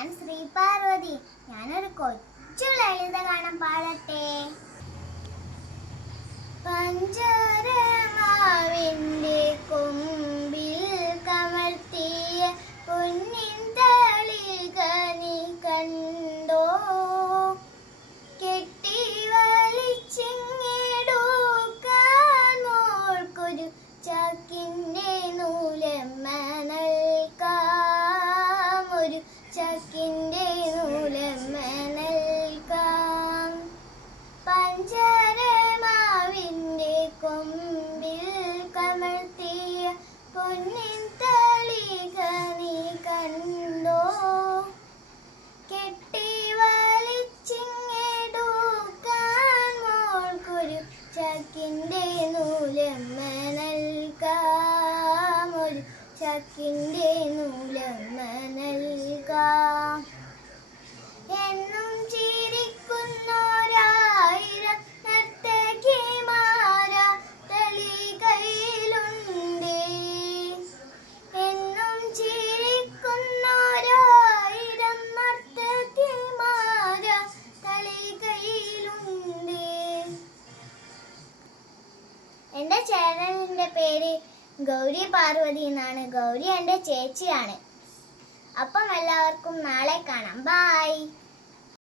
ഞാൻ ശ്രീ പാർവതി. ഞാനൊരു കൊച്ചു ലളിതഗാനം പാടട്ടെ. പഞ്ചരമാവിൻ്റെ കൊമ്പിൽ കമഴ്ത്തിയ പൊന്നിൻ തളിക നീ കണ്ടോ? കെട്ടി വലിച്ചിങ്ങെടുക്കാൻ മോൾക്കൊരു ചാക്കിൻ്റെ നൂലമ്മ നൽകാം, ഒരു ചാക്കിൻ്റെ നൂലമ്മ നൽകാം. പഞ്ചരമാവിൻ്റെ കൊമ്പിൽ കമഴ്ത്തിയ പൊന്നിൻ തളിക നീ കണ്ടോ? കെട്ടി വലിച്ചിങ്ങെടുക്കാൻ മോൾക്കൊരു ചാക്കിൻ്റെ നൂലമ്മ നൽകാം, ഒരു ചാക്കിൻ്റെ നൂലമ്മ നൽകാം. എന്നും ചിരിക്കുന്നോരായിരം നർത്തകിമാര തളികയിലുണ്ട്. എന്നും ചിരിക്കുന്നോരായിരം നർത്തകിമാര തളികയിലുണ്ട്. എൻ്റെ ചാനലിൻ്റെ പേര് ഗൗരി പാർവതി എന്നാണ്. ഗൗരി എൻ്റെ ചേച്ചിയാണ്. അപ്പം എല്ലാവർക്കും നാളെ കാണാം. ബൈ.